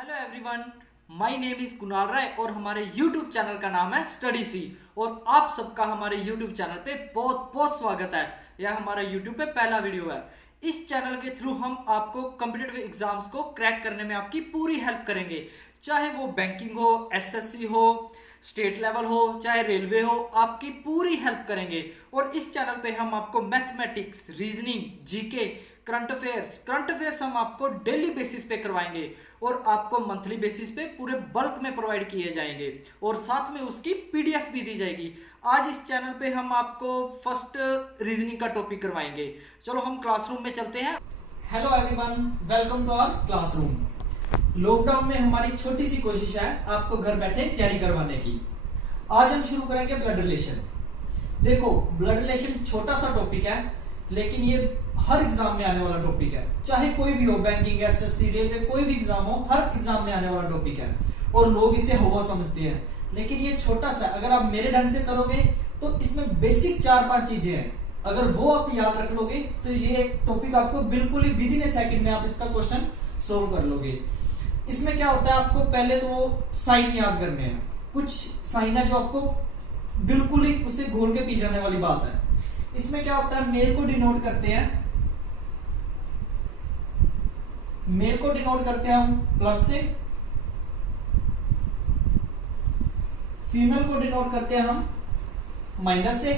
Hello everyone, my name is Kunal Rai और हमारे YouTube channel का नाम है स्टडी सी। और आप सबका हमारे यूट्यूब चैनल पे बहुत बहुत स्वागत है। यह हमारा यूट्यूब पे पहला वीडियो है। इस चैनल के थ्रू हम आपको कॉम्पिटिटिव एग्जाम्स को क्रैक करने में आपकी पूरी हेल्प करेंगे, चाहे वो बैंकिंग हो, एसएससी हो, स्टेट लेवल हो, चाहे रेलवे हो, आपकी पूरी हेल्प करेंगे। और इस चैनल पे हम आपको mathematics, reasoning, GK, current affairs हम आपको डेली बेसिस पे करवाएंगे और आपको मंथली बेसिस पे पूरे बल्क में प्रोवाइड किए जाएंगे और साथ में उसकी पीडीएफ भी दी जाएगी। आज इस चैनल पे हम आपको फर्स्ट रीजनिंग का टॉपिक करवाएंगे। चलो हम क्लासरूम में चलते हैं। Hello everyone, welcome to our classroom. Lockdown में हमारी छोटी सी कोशिश है आपको घर बैठे तैयारी करवाने की। आज हम शुरू करेंगे ब्लड रिलेशन। देखो, ब्लड रिलेशन छोटा सा टॉपिक है लेकिन ये हर एग्जाम में आने वाला टॉपिक है, चाहे कोई भी हो, बैंकिंग, एसएससी, रेलवे, कोई भी एग्जाम हो, हर एग्जाम में आने वाला टॉपिक है और लोग इसे हवा समझते हैं। लेकिन ये छोटा सा, अगर आप मेरे ढंग से करोगे तो इसमें बेसिक 4-5 चीजें हैं, अगर वो आप याद रख लोगे तो ये टॉपिक आपको बिल्कुल ही विद इन ए सेकंड में आप इसका क्वेश्चन सोल्व कर लोगे। इसमें क्या होता है, आपको पहले तो वो साइन याद करने हैं। कुछ साइन है जो आपको बिल्कुल ही उसे घोल के पी जाने वाली बात है। इसमें क्या होता है, मेल को डिनोट करते हैं, मेल को डिनोट करते हैं हम प्लस से, फीमेल को डिनोट करते हैं हम माइनस से,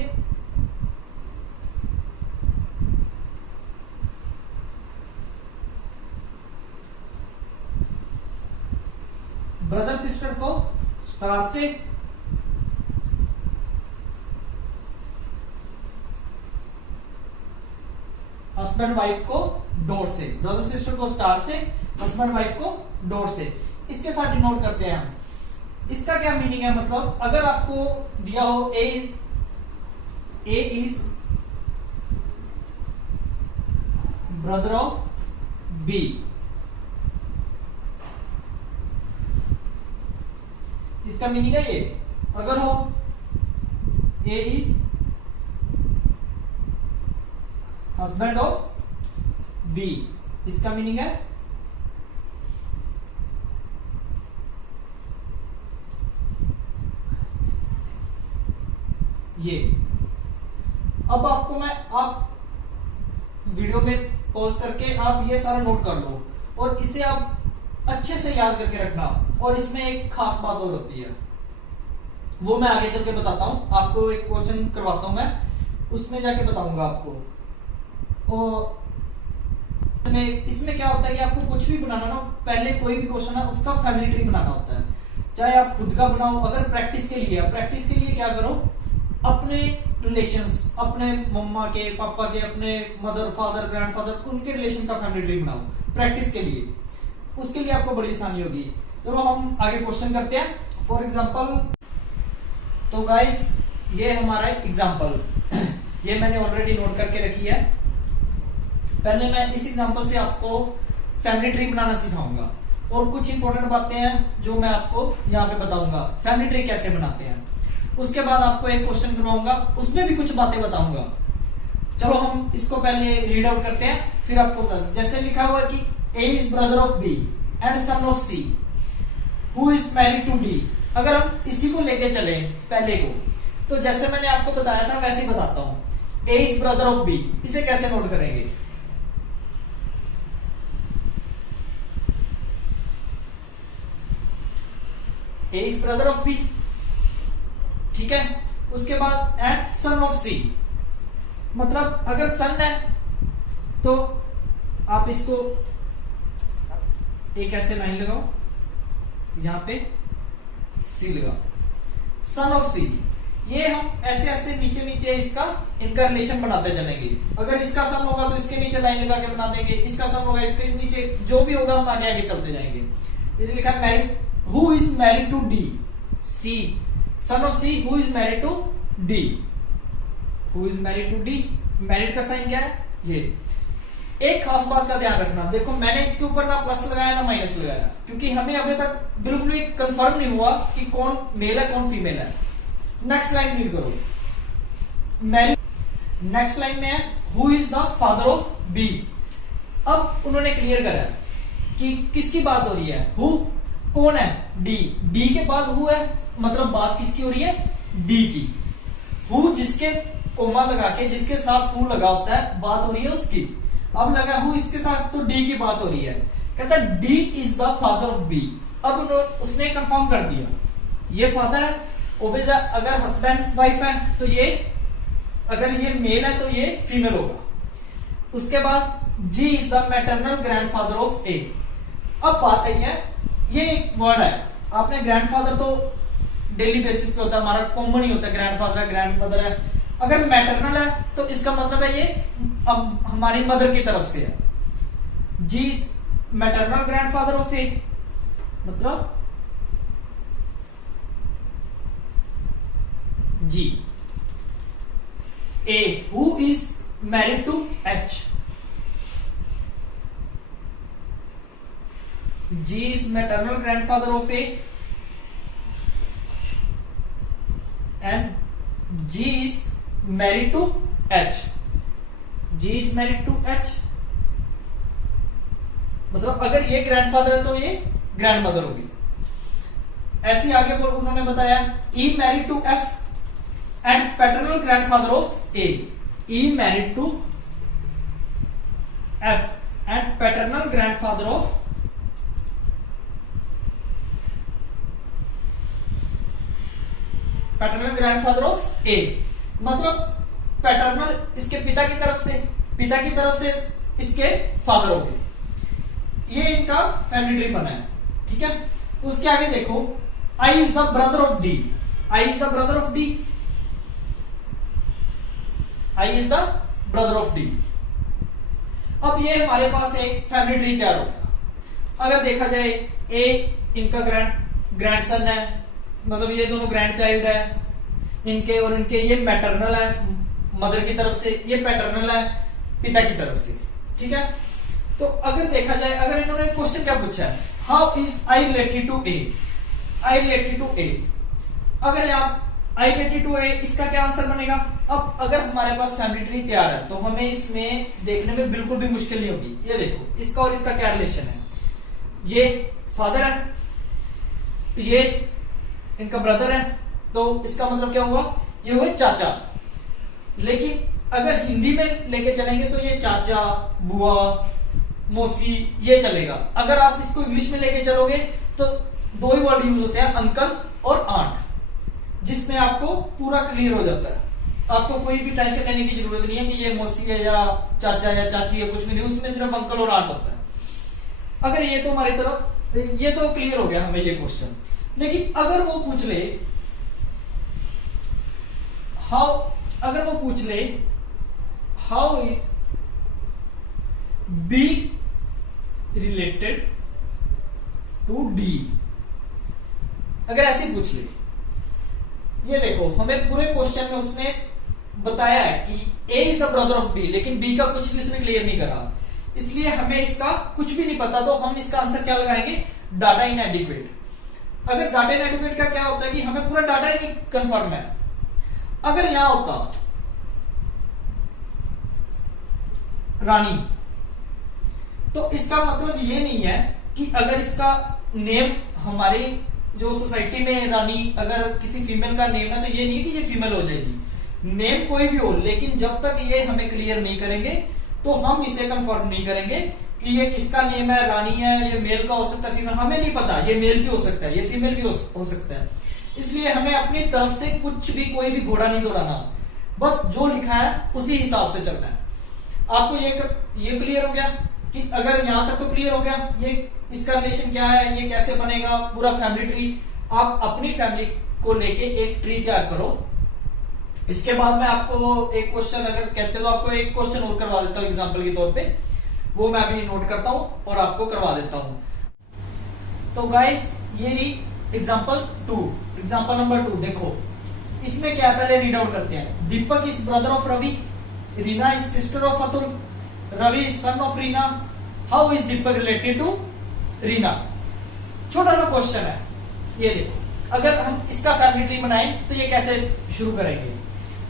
ब्रदर सिस्टर को स्टार से, हस्बैंड वाइफ को डॉट से, ब्रदर सिस्टर को स्टार से, हस्बैंड वाइफ को डॉट से, इसके साथ डिनोट करते हैं हम। इसका क्या मीनिंग है, मतलब अगर आपको दिया हो ए इज ब्रदर ऑफ बी, इसका मीनिंग है ये। अगर हो ए इज हस्बैंड ऑफ बी, इसका मीनिंग है ये। अब आपको आप वीडियो पे पॉज करके आप ये सारा नोट कर लो और इसे आप अच्छे से याद करके रखना। और इसमें एक खास बात और होती है, वो मैं आगे चल के बताता हूं। आपको एक क्वेश्चन करवाता हूं मैं, उसमें जाके बताऊंगा आपको। और इसमें क्या होता है कि आपको कुछ भी बनाना ना, पहले कोई भी क्वेश्चन है उसका फैमिली ट्री बनाना होता है, चाहे आप खुद का बनाओ। अगर प्रैक्टिस के लिए क्या करो, अपने रिलेशंस, अपने मम्मा के, पापा के, अपने मदर, फादर, ग्रैंडफादर, उनके रिलेशन का फैमिली ट्री बनाओ प्रैक्टिस के लिए। उसके लिए आपको बड़ी आसानी होगी। चलो हम आगे क्वेश्चन करते हैं। फॉर एग्जाम्पल, तो गाइस ये हमारा एग्जाम्पल ये मैंने ऑलरेडी नोट करके रखी है। पहले मैं इस एग्जांपल से आपको फैमिली ट्री बनाना सिखाऊंगा और कुछ इंपॉर्टेंट बातें हैं जो मैं आपको यहाँ पे बताऊंगा, फैमिली ट्री कैसे बनाते हैं। उसके बाद आपको एक क्वेश्चन करवाऊंगा, उसमें भी कुछ बातें बताऊंगा। चलो हम इसको पहले रीड आउट करते हैं, फिर आपको बता। जैसे लिखा हुआ है कि A is brother of B and son of C who is married to D. अगर हम इसी को लेके चले पहले को, तो जैसे मैंने आपको बताया था वैसे ही बताता हूं। ए इज ब्रदर ऑफ बी, इसे कैसे नोट करेंगे, ए इज ब्रदर ऑफ बी, ठीक है। उसके बाद एंड सन ऑफ सी, मतलब अगर सन है तो आप इसको एक ऐसे लाइन लगाओ, यहां पे सी लगाओ, सन ऑफ सी। ये हम ऐसे ऐसे नीचे नीचे इसका इनका रिलेशन बनाते चलेंगे। अगर इसका सन होगा तो इसके नीचे लाइन लगा के बना देंगे, इसका सन होगा इसके नीचे, जो भी होगा हम आगे आगे चलते जाएंगे। ये लिखा है married, who is married to D, C, son of C, who is married to D, who is married to D, married का साइन क्या है ये। एक खास बात का ध्यान रखना, देखो मैंने इसके ऊपर ना प्लस लगाया ना माइनस लगाया, क्योंकि हमें अभी तक बिल्कुल भी कंफर्म नहीं हुआ कि कौन मेल है कौन फीमेल है। नेक्स्ट लाइन रीड करो, मैरिड। नेक्स्ट लाइन में है who is the father of B. अब उन्होंने क्लियर करा कि किसकी बात हो रही है, हु कौन है, डी, डी के बाद हु है, मतलब बात किसकी हो रही है, डी की। हु जिसके कोमा लगा के जिसके साथ हु लगा होता है बात हो रही है उसकी। अब लगा हु इसके साथ तो डी की बात हो रही है, कहता है D is the father of B. अब उसने कंफर्म कर दिया ये फादर है, ओबेजा अगर हस्बैंड वाइफ है तो ये, अगर ये मेल है तो ये फीमेल होगा। उसके बाद G is the maternal grandfather of A. अब बात आई है, ये एक वर्ड है, आपने ग्रैंडफादर तो डेली बेसिस पे होता है, हमारा कॉमन ही होता है, ग्रैंडफादर है ग्रैंडमदर है। अगर मैटरनल है तो इसका मतलब है ये अब हमारी मदर की तरफ से है। G maternal grandfather of A, मतलब G. A who is married to H, G is maternal grandfather of A and G is married to H. G is married to H, मतलब अगर ये ग्रैंडफादर है तो ये ग्रैंडमदर होगी। ऐसे आगे बोल उन्होंने बताया E married to F and paternal grandfather of A. E married to F and paternal grandfather of paternal grandfather of A, मतलब पैटर्नल इसके पिता की तरफ से, पिता की तरफ से इसके फादर हो गए। ये इनका फैमिली ट्री बना है, ठीक है। उसके आगे देखो I is the brother of D, I is the brother of D, I is the brother of D. अब ये हमारे पास एक फैमिली ट्री तैयार हो गया। अगर देखा जाए ए इनका ग्रैंडसन है, मतलब ये दोनों ग्रैंड चाइल्ड है इनके, और इनके ये मैटरनल है मदर की तरफ से, ये पैटर्नल है पिता की तरफ से, ठीक है। तो अगर देखा जाए, अगर इन्होंने क्वेश्चन क्या पूछा है, how is I related to A, I related to A. अगर आप आई रिलेटेड टू ए, इसका क्या आंसर बनेगा। अब अगर हमारे पास फैमिली ट्री तैयार है तो हमें इसमें देखने में बिल्कुल भी मुश्किल नहीं होगी। ये देखो इसका और इसका क्या रिलेशन है, ये फादर है, ये इनका ब्रदर है, तो इसका मतलब क्या हुआ, ये हुए चाचा। लेकिन अगर हिंदी में लेके चलेंगे तो ये चाचा, बुआ, मौसी ये चलेगा। अगर आप इसको इंग्लिश में लेके चलोगे तो दो ही वर्ड यूज होते हैं, अंकल और आंट, जिसमें आपको पूरा क्लियर हो जाता है। आपको कोई भी टेंशन लेने की जरूरत नहीं है कि ये मौसी है या चाचा या चाची है, कुछ भी नहीं, उसमें सिर्फ अंकल और आंट होता है। अगर ये तो हमारी तरफ, ये तो क्लियर हो गया हमें ये क्वेश्चन। लेकिन अगर वो पूछ ले हाउ, अगर वो पूछ ले how is B related to D, अगर ऐसे पूछ ले, ये देखो हमें पूरे क्वेश्चन में उसने बताया है कि A is the brother of B, लेकिन बी का कुछ भी इसने क्लियर नहीं करा, इसलिए हमें इसका कुछ भी नहीं पता। तो हम इसका आंसर क्या लगाएंगे, डाटा इनएडिक्वेट। अगर डाटा इनएडिक्वेट का क्या होता है कि हमें पूरा डाटा ही नहीं कंफर्म है। अगर यहां होता रानी, तो इसका मतलब ये नहीं है कि अगर इसका नेम हमारी जो सोसाइटी में रानी, अगर किसी फीमेल का नेम है तो ये नहीं है कि ये फीमेल हो जाएगी। नेम कोई भी हो, लेकिन जब तक ये हमें क्लियर नहीं करेंगे तो हम इसे कंफर्म नहीं करेंगे कि ये किसका नेम है, रानी है, ये मेल का हो सकता है, फीमेल, हमें नहीं पता। ये मेल भी हो सकता है, ये फीमेल भी हो सकता है। इसलिए हमें अपनी तरफ से कुछ भी, कोई भी घोड़ा नहीं दौड़ाना, बस जो लिखा है उसी हिसाब से चलना है। आपको ये क्लियर हो गया कि अगर यहां तक तो क्लियर हो गया, ये इसका रिलेशन क्या है, ये कैसे बनेगा, पूरा फैमिली ट्री। आप अपनी फैमिली को लेके एक ट्री तैयार करो। इसके बाद मैं आपको एक क्वेश्चन, अगर कहते तो आपको एक क्वेश्चन और करवा देता हूं एग्जांपल के तौर पे, वो मैं अभी नोट करता हूं और आपको करवा देता हूं। तो गाइस ये एग्जांपल 2, एग्जांपल नंबर 2 देखो, इसमें क्या पहले रीड आउट करते हैं। Deepak is brother of Ravi, Reena is sister of Atul, Ravi is son of Reena, how is Deepak related to Reena. छोटा सा क्वेश्चन है, ये देखो अगर हम इसका फैमिली ट्री बनाएं तो ये कैसे शुरू करेंगे।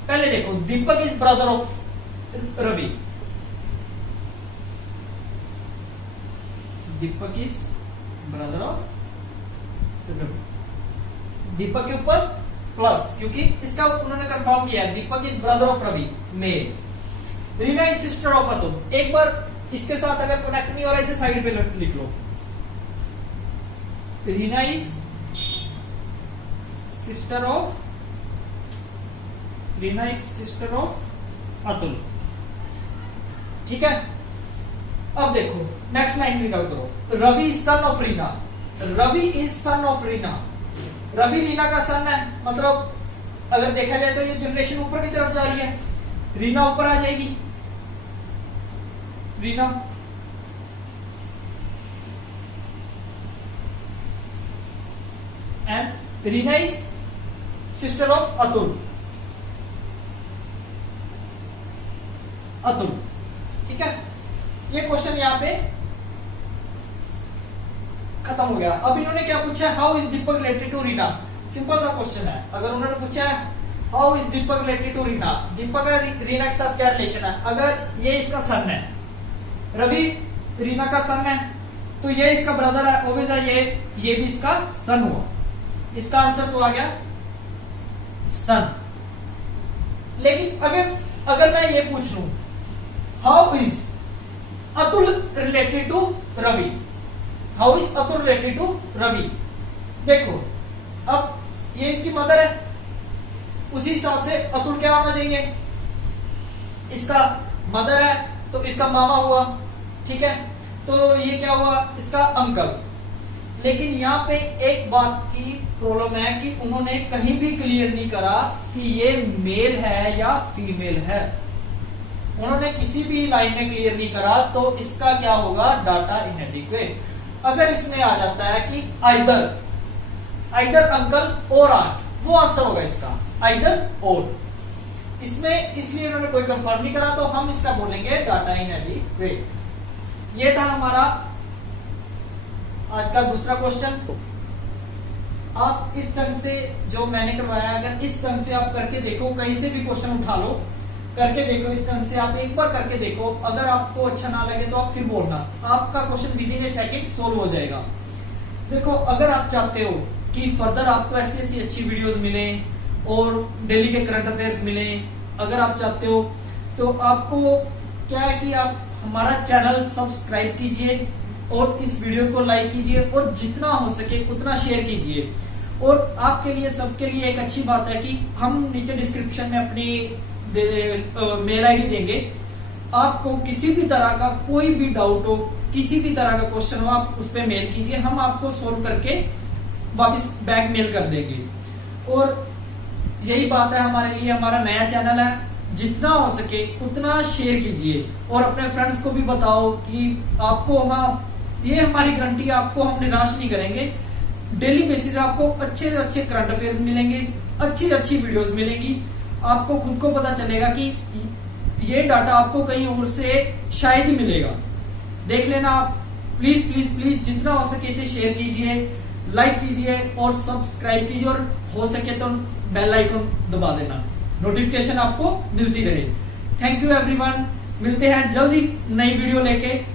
पहले देखो Deepak is brother of Ravi, Deepak is brother of Ravi. Deepak के ऊपर प्लस, क्योंकि इसका उन्होंने कंफर्म किया है, Deepak is brother of Ravi, male. Reena is sister of Atul. एक बार इसके साथ अगर कनेक्ट नहीं हो रहा, इसे साइड पे लिख लो। Reena is sister of Atul. ठीक है, अब देखो नेक्स्ट लाइन रीड आउट करो। Ravi is son of Reena. Ravi is son of Reena. Ravi Reena का सन है, मतलब अगर देखा जाए तो ये जनरेशन ऊपर की तरफ जा रही है, रीना ऊपर आ जाएगी। Reena and Reena is sister of Atul. ठीक है, ये क्वेश्चन यहां पे खत्म हो गया। अब इन्होंने क्या पूछा है, how is Deepak related to Reena. Simple सा क्वेश्चन है। अगर उन्होंने पूछा है how is Deepak related to Reena, Deepak का रीना के साथ क्या रिलेशन है। अगर ये इसका सन है, रवि रीना का सन है, तो ये इसका ब्रदर है, ऑब्वियस है ये भी इसका सन हुआ। इसका आंसर तो आ गया सन। लेकिन अगर मैं ये पूछ लूं how is Atul related to Ravi, how is Atul related to Ravi, देखो अब ये इसकी मदर है, उसी हिसाब से अतुल क्या होना चाहिए, इसका मदर है तो इसका मामा हुआ। ठीक है, तो ये क्या हुआ, इसका अंकल। लेकिन यहाँ पे एक बात की प्रॉब्लम है कि उन्होंने कहीं भी क्लियर नहीं करा कि ये मेल है या फीमेल है। उन्होंने किसी भी लाइन में क्लियर नहीं करा, तो इसका क्या होगा, डाटा इनएडिक्वेट। अगर इसमें आ जाता है कि आइदर अंकल और आंट, वो आंसर होगा इसका, आइदर और। इसमें इसलिए उन्होंने कोई कंफर्म नहीं करा, तो हम इसका बोलेंगे डाटा इनएडिक्वेट। ये था हमारा आज का दूसरा क्वेश्चन। आप इस ढंग से जो मैंने करवाया, अगर इस ढंग से आप करके देखो, कहीं से भी क्वेश्चन उठा लो, करके देखो, इस ढंग से आप एक बार करके देखो। अगर आपको अच्छा ना लगे तो आप फिर बोलना, आपका question with in A second solve हो जाएगा। देखो, अगर आप चाहते हो कि फर्दर आपको ऐसी अच्छी वीडियोस मिले और डेली के करंट अफेयर्स मिले, अगर आप चाहते हो तो आपको क्या है कि आप हमारा चैनल सब्सक्राइब कीजिए और इस वीडियो को लाइक कीजिए और जितना हो सके उतना शेयर कीजिए। और आपके लिए, सबके लिए एक अच्छी बात है कि हम नीचे डिस्क्रिप्शन में अपनी मेल आईडी देंगे। आपको किसी भी तरह का कोई भी डाउट हो, किसी भी तरह का क्वेश्चन हो, आप उस पर मेल कीजिए, हम आपको सोल्व करके वापस बैक मेल कर देंगे। और यही बात है हमारे लिए, हमारा नया चैनल है, जितना हो सके उतना शेयर कीजिए और अपने फ्रेंड्स को भी बताओ कि आपको ये हमारी गारंटी है, आपको हम निराश नहीं करेंगे। डेली बेसिस आपको अच्छे से अच्छे करंट अफेयर्स मिलेंगे, अच्छी अच्छी वीडियोस मिलेंगी। आपको खुद को पता चलेगा कि ये डाटा आपको कहीं और से शायद ही मिलेगा। देख लेना आप, प्लीज प्लीज प्लीज जितना हो सके इसे शेयर कीजिए, लाइक कीजिए और सब्सक्राइब कीजिए, और हो सके तो बेल आइकन दबा देना, नोटिफिकेशन आपको मिलती रहे। थैंक यू एवरीवन, मिलते हैं जल्दी नई वीडियो लेके।